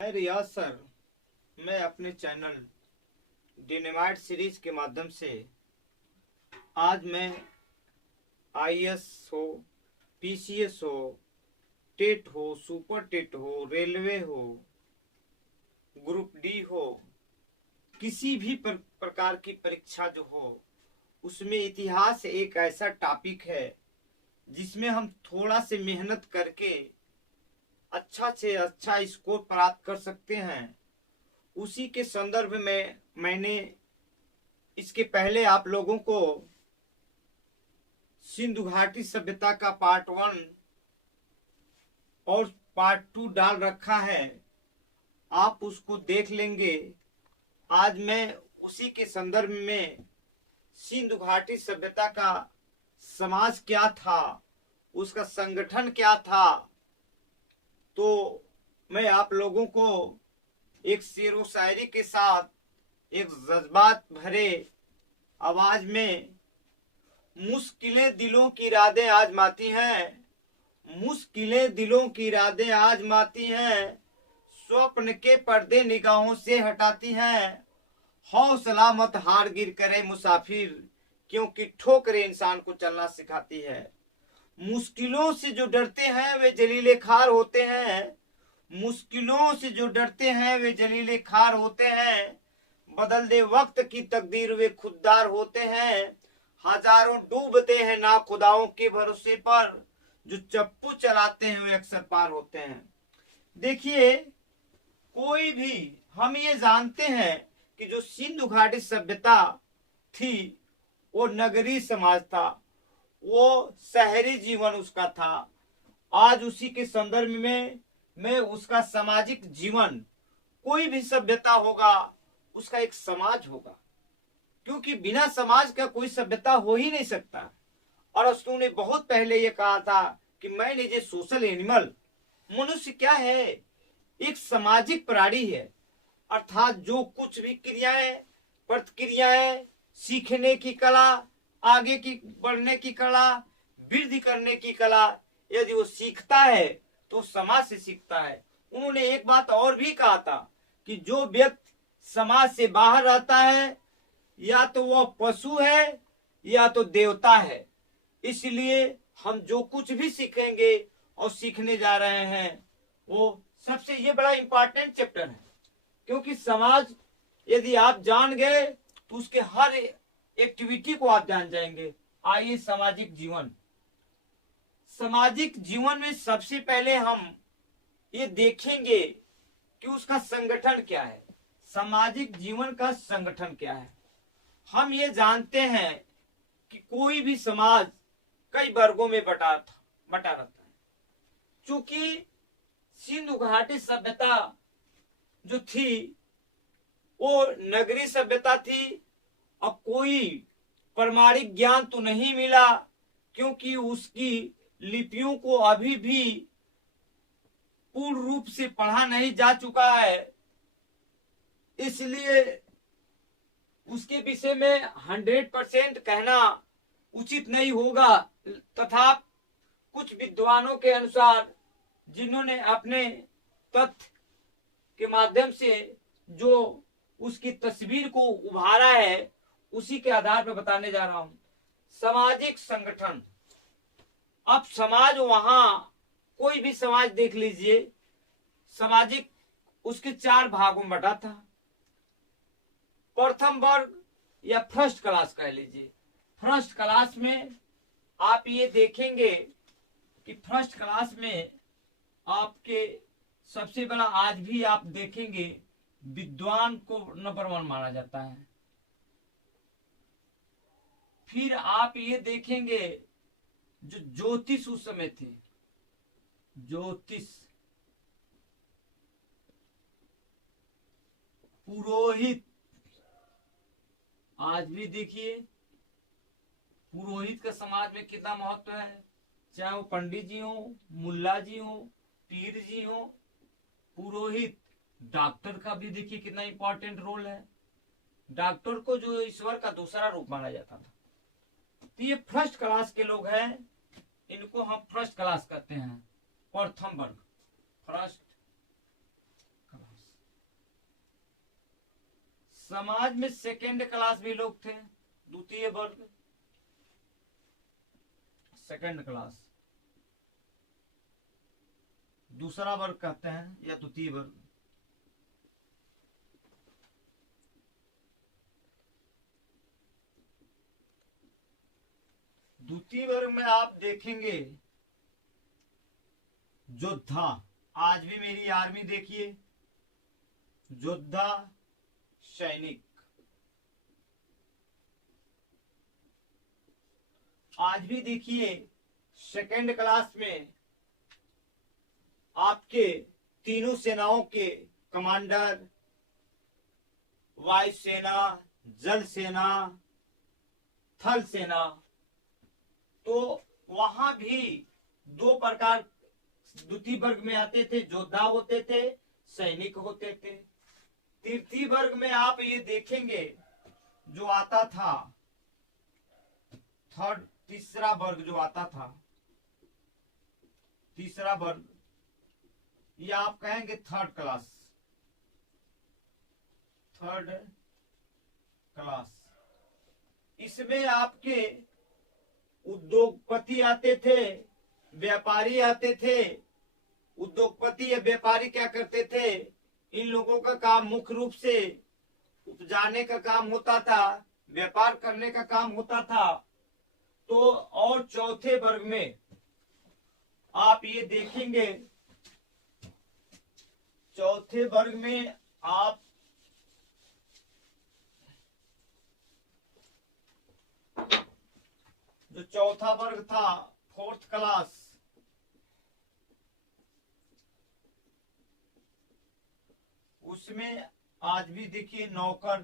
मैं रियाज सर। मैं अपने चैनल डिनेमाइट सीरीज के माध्यम से आज मैं आईएएस हो, पीसीएस हो, टेट हो, सुपर टेट हो, रेलवे हो, ग्रुप डी हो, किसी भी प्रकार की परीक्षा जो हो उसमें इतिहास एक ऐसा टॉपिक है जिसमें हम थोड़ा से मेहनत करके अच्छा से अच्छा स्कोर प्राप्त कर सकते हैं। उसी के संदर्भ में मैंने इसके पहले आप लोगों को सिंधु घाटी सभ्यता का पार्ट 1 और पार्ट 2 डाल रखा है, आप उसको देख लेंगे। आज मैं उसी के संदर्भ में सिंधु घाटी सभ्यता का समाज क्या था, उसका संगठन क्या था, तो मैं आप लोगों को एक शेरो शायरी के साथ एक जज्बात भरे आवाज में मुश्किलें दिलों की रातें आजमाती हैं, मुश्किलें दिलों की रातें आजमाती हैं, स्वप्न के पर्दे निगाहों से हटाती हैं। हौसला मत हार गिर करे मुसाफिर, क्योंकि ठोकरें इंसान को चलना सिखाती है। मुश्किलों से जो डरते हैं वे जलीले खार होते हैं, मुश्किलों से जो डरते हैं वे जलीले खार होते हैं। बदल दे वक्त की तकदीर वे खुददार होते हैं। हजारों डूबते हैं ना खुदाओं के भरोसे पर, जो चप्पू चलाते हैं वे अक्सर पार होते हैं। देखिए, कोई भी हम ये जानते हैं कि जो सिंधु घाटी सभ्यता थी वो नगरीय समाज था, वो शहरी जीवन उसका था। आज उसी के संदर्भ में मैं उसका सामाजिक जीवन, कोई भी सभ्यता होगा उसका एक समाज होगा, क्योंकि बिना समाज का कोई सभ्यता हो ही नहीं सकता। और अस्तु ने बहुत पहले ये कहा था कि man is a social animal. मनुष्य क्या है? एक सामाजिक प्राणी है, अर्थात जो कुछ भी क्रियाएं प्रतिक्रियाएं, सीखने की कला, आगे की बढ़ने की कला, वृद्धि करने की कला, यदि वो सीखता है तो समाज से सीखता है। उन्होंने एक बात और भी कहा था कि जो व्यक्ति समाज से बाहर रहता है या तो वह पशु है या तो देवता है। इसलिए हम जो कुछ भी सीखेंगे और सीखने जा रहे हैं वो सबसे ये बड़ा इंपॉर्टेंट चैप्टर है, क्योंकि समाज यदि आप जान गए तो उसके हर एक्टिविटी को आप जान जाएंगे। आइए सामाजिक जीवन, सामाजिक जीवन में सबसे पहले हम ये देखेंगे कि उसका संगठन क्या है। सामाजिक जीवन का संगठन क्या है? हम ये जानते हैं कि कोई भी समाज कई वर्गों में बटा रहता है। चूंकि सिंधु घाटी सभ्यता जो थी वो नगरीय सभ्यता थी, अब कोई प्रमाणिक ज्ञान तो नहीं मिला, क्योंकि उसकी लिपियों को अभी भी पूर्ण रूप से पढ़ा नहीं जा चुका है। इसलिए उसके विषय में 100% कहना उचित नहीं होगा, तथा कुछ विद्वानों के अनुसार जिन्होंने अपने तथ्य के माध्यम से जो उसकी तस्वीर को उभारा है उसी के आधार पर बताने जा रहा हूं। सामाजिक संगठन, अब समाज वहां कोई भी समाज देख लीजिए, सामाजिक उसके 4 भागों में बटा था। प्रथम वर्ग या फर्स्ट क्लास कह लीजिए। फर्स्ट क्लास में आप ये देखेंगे कि फर्स्ट क्लास में आपके सबसे बड़ा, आज भी आप देखेंगे, विद्वान को नंबर 1 माना जाता है। फिर आप ये देखेंगे जो ज्योतिष उस समय थे, ज्योतिष, पुरोहित, आज भी देखिए पुरोहित का समाज में कितना महत्व है। चाहे वो पंडित जी हो, मुल्ला जी हो, पीर जी हो, पुरोहित। डॉक्टर का भी देखिए कितना इंपॉर्टेंट रोल है। डॉक्टर को जो ईश्वर का दूसरा रूप माना जाता था। तो ये फर्स्ट क्लास के लोग हैं, इनको हम फर्स्ट क्लास कहते हैं। प्रथम वर्ग, फर्स्ट क्लास। समाज में सेकेंड क्लास भी लोग थे, द्वितीय वर्ग, सेकेंड क्लास दूसरा वर्ग कहते हैं या द्वितीय वर्ग। द्वितीय वर्ग में आप देखेंगे योद्धा, आज भी मेरी आर्मी देखिए, योद्धा, सैनिक, आज भी देखिए सेकेंड क्लास में आपके तीनों सेनाओं के कमांडर, वायु सेना, जल सेना, थल सेना, तो वहां भी दो प्रकार द्वितीय वर्ग में आते थे, योद्धा होते थे, सैनिक होते थे। तृतीय वर्ग में आप ये देखेंगे जो आता था थर्ड, तीसरा वर्ग जो आता था, तीसरा वर्ग, ये आप कहेंगे थर्ड क्लास, थर्ड क्लास। इसमें आपके उद्योगपति आते थे, व्यापारी आते थे। उद्योगपति या व्यापारी क्या करते थे, इन लोगों का काम मुख्य रूप से उपजाने का काम होता था, व्यापार करने का काम होता था। तो और चौथे वर्ग में आप ये देखेंगे, चौथे वर्ग में आप जो चौथा वर्ग था फोर्थ क्लास, उसमें आज भी देखिए नौकर,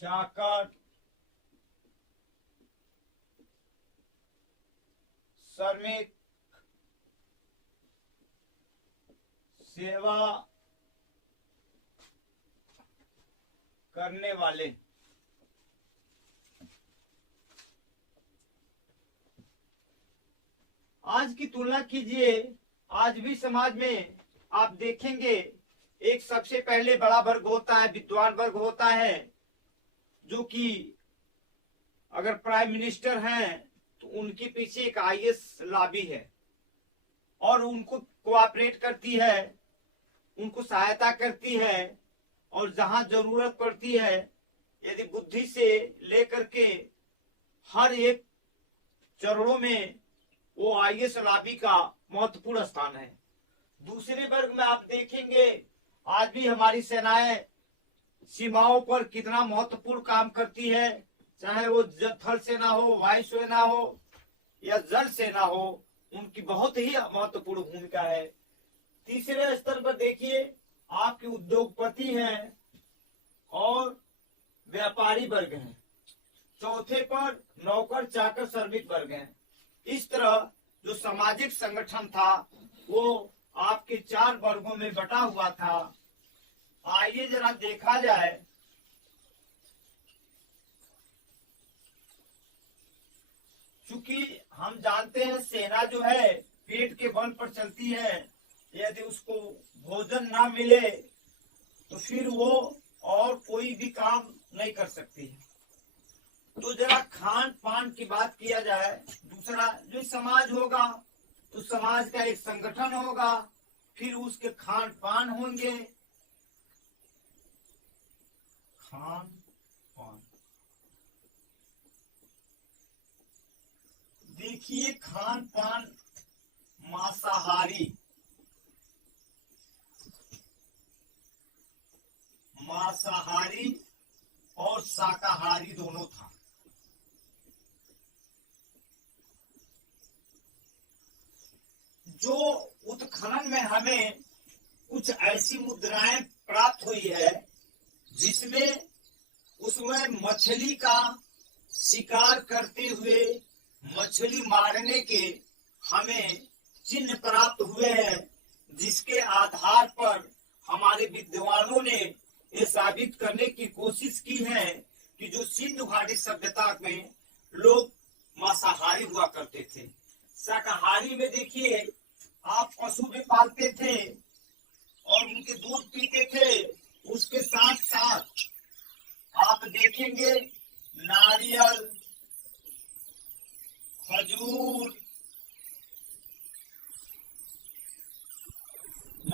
चाकर, श्रमिक, सेवा करने वाले, आज की तुलना कीजिए, आज भी समाज में आप देखेंगे एक सबसे पहले बड़ा वर्ग होता है, विद्वान वर्ग होता है, जो कि अगर प्राइम मिनिस्टर हैं तो उनके पीछे एक आईएएस लॉबी है और उनको कोऑपरेट करती है, उनको सहायता करती है, और जहां जरूरत पड़ती है यदि बुद्धि से लेकर के हर एक चरणों में वो आईएएस लॉबी का महत्वपूर्ण स्थान है। दूसरे वर्ग में आप देखेंगे आज भी हमारी सेनाएं सीमाओं पर कितना महत्वपूर्ण काम करती है, चाहे वो थल सेना हो, वायु सेना हो या जल सेना हो, उनकी बहुत ही महत्वपूर्ण भूमिका है। तीसरे स्तर पर देखिए आपके उद्योगपति हैं और व्यापारी वर्ग हैं। चौथे पर नौकर, चाकर, श्रमिक वर्ग हैं। इस तरह जो सामाजिक संगठन था वो आपके 4 वर्गों में बटा हुआ था। आइए जरा देखा जाए, चूंकि हम जानते हैं सेना जो है पेट के बल पर चलती है, यदि उसको भोजन ना मिले तो फिर वो और कोई भी काम नहीं कर सकती है। तो जरा खान पान की बात किया जाए। दूसरा जो समाज होगा तो समाज का एक संगठन होगा, फिर उसके खान पान होंगे, खान पान। देखिए खान पान, मांसाहारी, मांसाहारी और शाकाहारी दोनों था। जो उत्खनन में हमें कुछ ऐसी मुद्राएं प्राप्त हुई है जिसमें उसमें मछली का शिकार करते हुए मछली मारने के हमें चिन्ह प्राप्त हुए हैं, जिसके आधार पर हमारे विद्वानों ने ये साबित करने की कोशिश की है कि जो सिंधु घाटी सभ्यता में लोग मांसाहारी हुआ करते थे। शाकाहारी में देखिए आप पशु भी पालते थे और उनके दूध पीते थे,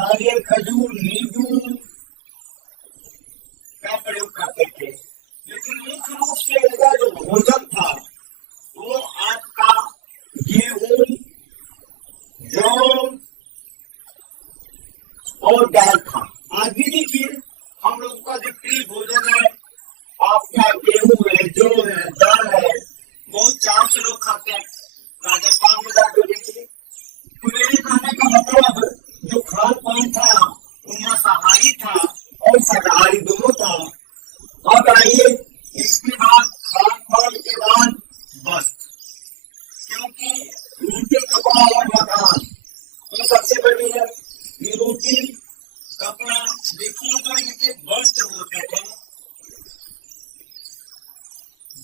नारियल, खजूर, नींबू का प्रयोग करते थे। लेकिन मुख्य रूप से इनका जो भोजन था वो आपका गेहूं, जौ और दाल था। आज भी देखिए हम लोग का जो प्रिय भोजन है आपका गेहूं है, जौ है, दाल है, बहुत चाव से लोग खाते हैं। राजस्थान में जाकर देखिए, तो मेरे कहने का मतलब जो खान पान था उनमें शाकाहारी था और शाकाहारी दोनों था। अब आइए इसके बाद खान पान के बाद वस्त्र, क्योंकि रोटी, कपड़ा और मकान ये सबसे बड़ी है। ये रोटी, कपड़ा, देखिए तो इनके वस्त्र होते थे।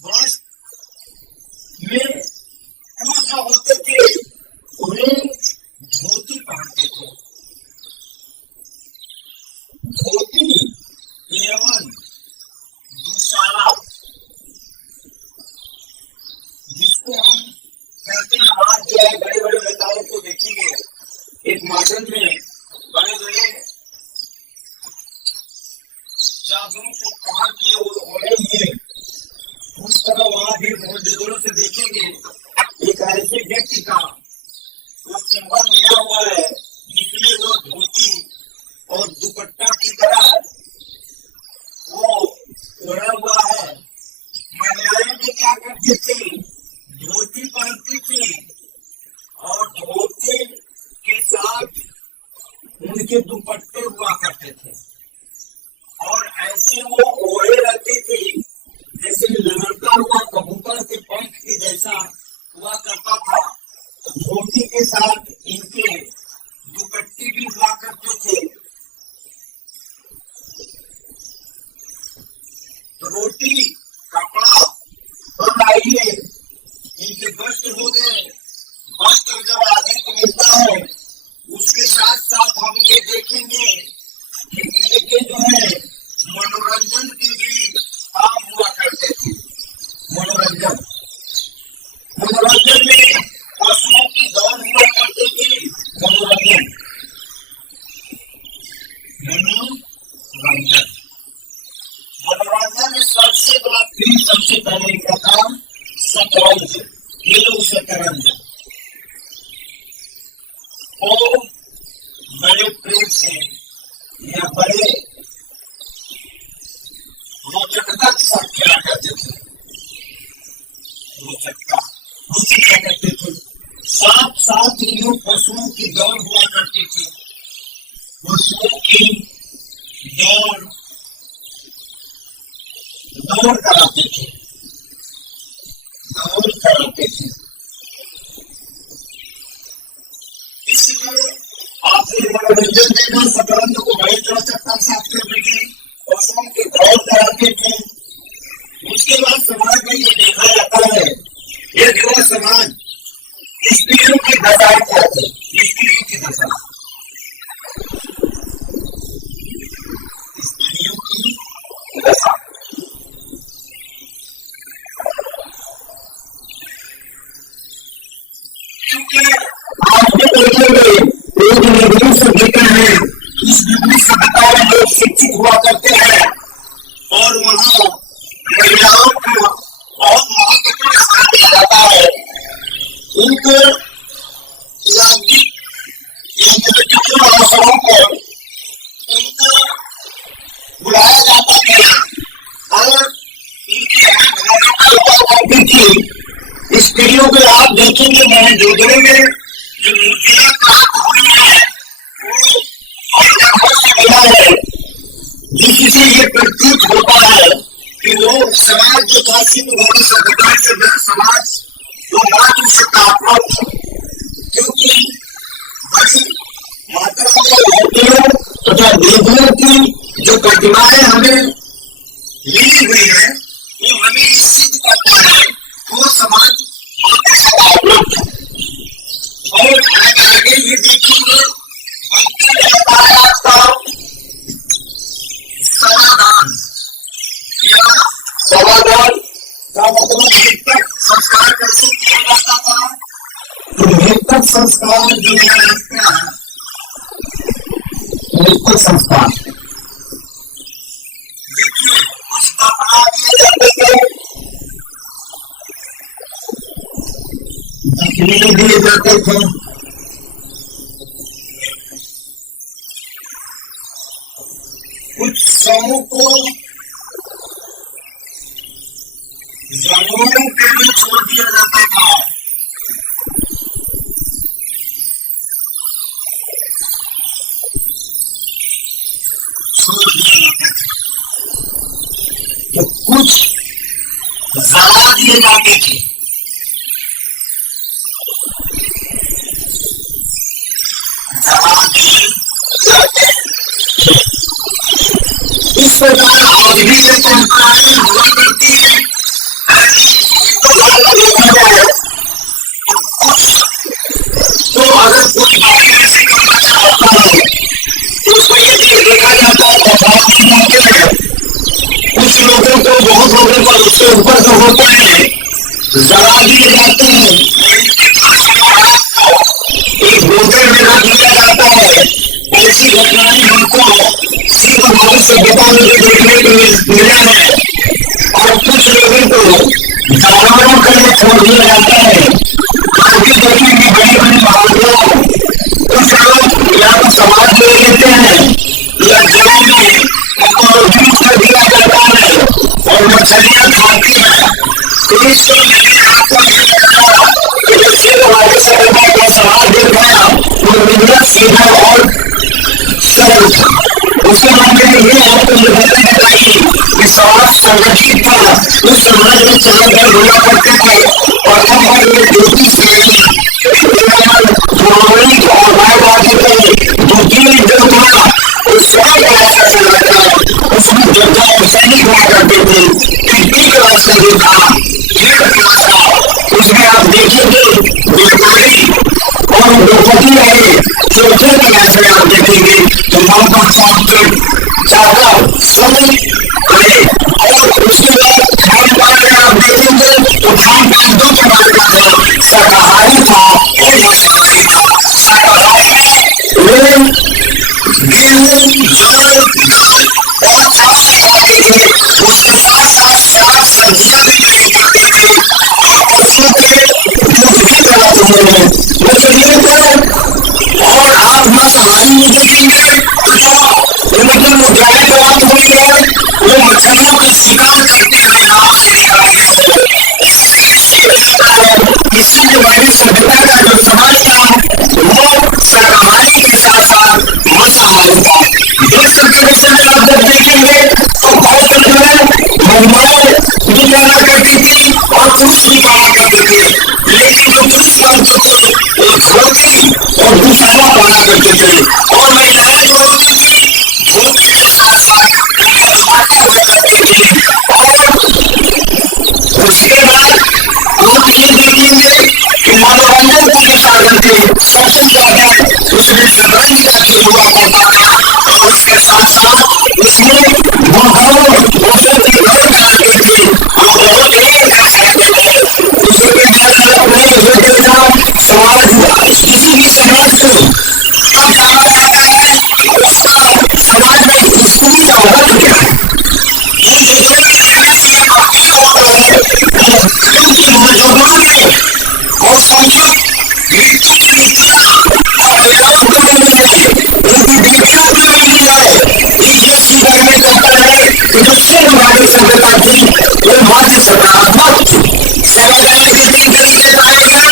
वस्त्र में जो होते थे उन्हें धोती पहनते थे। धोती एवं दुशाला, जिसको हम कहते हैं, आज जो है बड़े बड़े नेताओं को देखेंगे एक मॉडल में बड़े बड़े चादरों को कवर किए ओढ़े हुए, उस तरह वहां भी बहुत जोरों से देखेंगे एक ऐसे व्यक्ति का वो सिंबल मिला हुआ है जिसमें वो धोती और दुपट्टा की तरह वो ओढ़ा हुआ है। महिलाएं भी क्या करती थी, धोती पहनती थी और धोती के साथ उनके दुपट्टे हुआ करते थे और ऐसे वो ओढ़े रहती थी जैसे लहरता हुआ कबूतर के पंख के जैसा हुआ करता था। तो धोती के साथ इनके दुपट्टे भी हुआ करते थे। तो रोटी, कपड़ा और आइए इनके वस्त्र हो गए। वस्त्र जब आदमी को मिलता है उसके साथ साथ हम ये देखेंगे कि इनके जो है मनोरंजन के भी काम हुआ करते थे। मनोरंजन में पशुओं की दौड़ हुआ करती थी। मनोरंजन में सबसे बड़ा प्रिय, सबसे पहले इनका काम शतरंज, ये लोग शतरंज वो बड़े प्रेम से या बड़े रोचकता के साथ खेला करते थे। रोचकता रुचि लिया करते थे। साथ साथ ही लोग पशुओं की दौड़ हुआ करती थी। पशुओं की दौड़ कराते थे। इसलिए आपसे मनोरंजन देना, शतरंज को बड़े रोचकता के साथ खेलते थे, पशुओं की दौड़ कराते थे। उसके बाद समाज में ये देखा जाता है ये युवा समाज स्त्रियों की दशा क्या थी। स्त्रियों की दशा, स्त्रियों की दशा क्योंकि आज भी देखेंगे एक विभिन्न सभ्यता है। इस विभिन्न सभ्यता में लोग शिक्षित हुआ करते हैं और वहाँ महिलाओं को बहुत महत्वपूर्ण स्थान दिया जाता है। उनको अवसरों पर उनको बुलाया जाता था और इनकी करती थी। स्त्रियों को आप देखेंगे मोहनजोदड़ो में जो मूर्तियां प्राप्त हुई है वो से मिला है, जिससे ये प्रतीत होता है कि वो समाज जो था सिंधु सभ्यता से समाज जो मात्र से तात्पर्य था, क्योंकि बड़ी मात्रा में लड़कियों तथा देवियों की जो प्रतिमाएं हमें मिली हुई है वो हमें ये सिद्ध करता है कि वो समाज मात्र से तात्पर्य था। और आगे ये देखेंगे आपका समाधान का मतलब हितक संस्कार कैसे किया जाता था। तो हितक संस्कार जो है बिल्कुल संस्कार कुछ अपना दिए जाते थे, दक्षिणे दिए जाते थे, कुछ समूह को जानवरों के लिए छोड़ दिया जाता था। तो कुछ जला दिए जाते थे। जला दिए जाते थे। इस प्रकार आज भी ये परंपराएं हुआ करती है। तो अगर कोई बाहर ऐसे करना चाहता है तो उसको ये देखा जाता है, दबाव दिए जाते हैं। कुछ लोगों को, बहुत लोगों को उसके ऊपर जो होता है जला दिए जाते हैं, एक बोतल में रख दिया जाता है। ऐसी घटनाएं हमको सिर्फ हमारी सभ्यता में देखने को मिला है। और कुछ लोगों को जानवरों के लिए छोड़ दिया जाता है। आज भी देखेंगे बड़ी बड़ी महानगरों कुछ लोग या तो समाज में रहते हैं या जल में उनको यूज कर दिया जाता है और मछलियां खाती हैं। तो इसको लेके आपको ये लगता कि जो सिर्फ हमारे सभ्यता का समाज देख रहा वो निम्न सीधा और सरल था। उसके मामले में ये आपको ये बताना चाहिए कि समाज संगठित था। उस समाज में 4 घर हुआ करते थे और अब ये ड्यूटी श्रेणी और बारबाजी थे। दूसरी जो था उसमें रास्ता चला था, उसमें जनता और सैनिक हुआ करते थे। एक रास्ता जो था उसमें आप देखेंगे व्यापारी और उद्योगपति रहे। चौथे क्लास में आप देखेंगे तो नौकर चाकर श्रमिक रहे। और उसके बाद खान पान में आप देखेंगे तो खान पान 2 प्रकार का था, शाकाहारी था और मांसाहारी था। शाकाहारी में गेहूं, चावल, दाल और चावल खाते थे। उसके साथ साथ साग सब्जियां भी नहीं खाते थे और पशुओं के दूध भी प्राप्त हुए। मछलियों को और आप मांसाहारी में देखेंगे तो उनकी मुद्राएं प्राप्त हुई है। वो मछलियों का शिकार करते हुए आपसे दिखाई गए। इससे हमारी सभ्यता का जो समाज था वो शाकाहारी के साथ साथ मांसाहारी था। देश के विषय में आप जब देखेंगे तो बहुत महिलाएं भी पाला करती थी और पुरुष भी पाला करते थे। लेकिन जो पुरुष पालते थे वो धोती और दुशाला पाला करते थे और महिलाएं जो होती थी धोती के साथ साथ दुपट्टा हुआ करते थे। और उसके बाद आप ये देखेंगे कि मनोरंजन के जो साधन थे सबसे ज्यादा उसमें शतरंज का खेल हुआ करता था और उसके साथ साथ उसमें बड़ों के घर डालते थे और बड़ों खेल कर सकते थे। उसके बाद आपने ये देखा समाज, किसी भी समाज को कब जाना जाता है उसका समाज में स्त्री का महत्व क्या है। ये देखने में ये प्रतीत होता है क्योंकि मजदूरों में और संख्या मृत्यु की नीतियां महिलाओं को मिली है, उनकी बेटियों को मिली है। ये सीधा में कहता है कि जो सिर्फ हमारी सभ्यता थी वो मात्र सकारात्मक थी। समाधान के 3 तरीके पाए गए।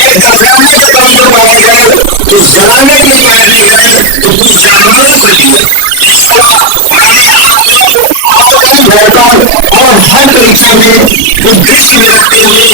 एक घबराने के तरीके पाए गए, तो जलाने के पाए गए, तो कुछ जानवरों के लिए। इस तरह मैंने आपको और हर तरीके में उद्देश्य में रखते हुए